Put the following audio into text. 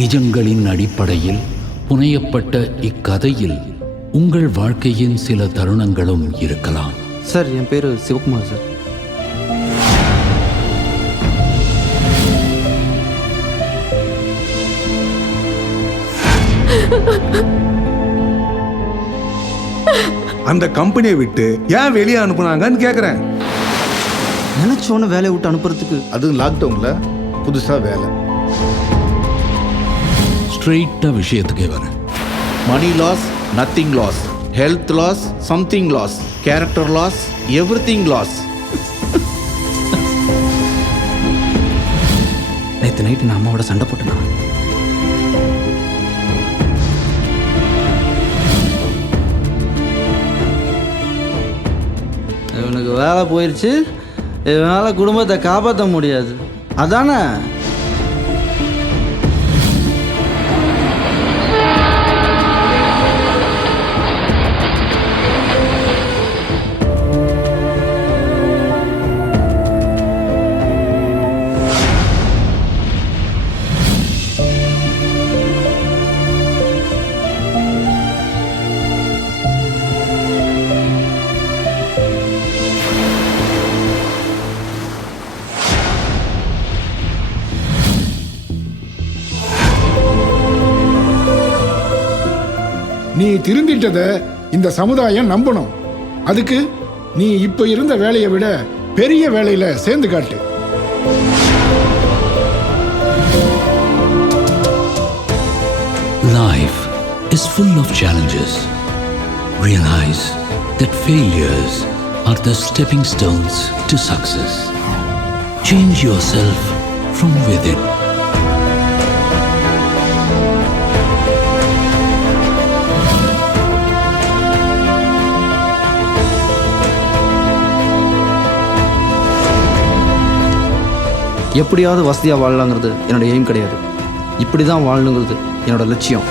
நிஜங்களின் அடிப்படையில் புனையப்பட்ட இக்கதையில் உங்கள் வாழ்க்கையின் சில தருணங்களும் இருக்கலாம். சார், என் பேர் சிவகுமார் சார். அந்த கம்பெனியை விட்டு ஏன் வெளியே அனுப்புனாங்கன்னு கேட்குறேன். நினைச்சோன்னு வேலையை விட்டு அனுப்புறதுக்கு அதுவும் லாக்டவுனில் புதுசாக வேலை. ஸ்ட்ரெயிட்டாக விஷயத்துக்கே வரேன். Money loss, nothing loss, health loss, something loss, character loss, everything loss. நேற்று நைட்டு நான் அம்மாவோட சண்டை போட்டேனா? இவனுக்கு வேலை போயிடுச்சு, இவனால் குடும்பத்தை காப்பாற்ற முடியாது, அதானே? நீ திருந்திட்டதை இந்த சமுதாயம் நம்பணும். அதுக்கு நீ இப்ப இருந்த வேலையை விட பெரிய வேலையில சேர்ந்து காட்டு. Life is full of challenges. Realize that failures are the stepping stones to success. Change yourself from within. எப்படியாவது வசதியாக வாழலாங்கிறது என்னோட எய்ம் கிடையாது. இப்படி தான் வாழணுங்கிறது என்னோட லட்சியம்.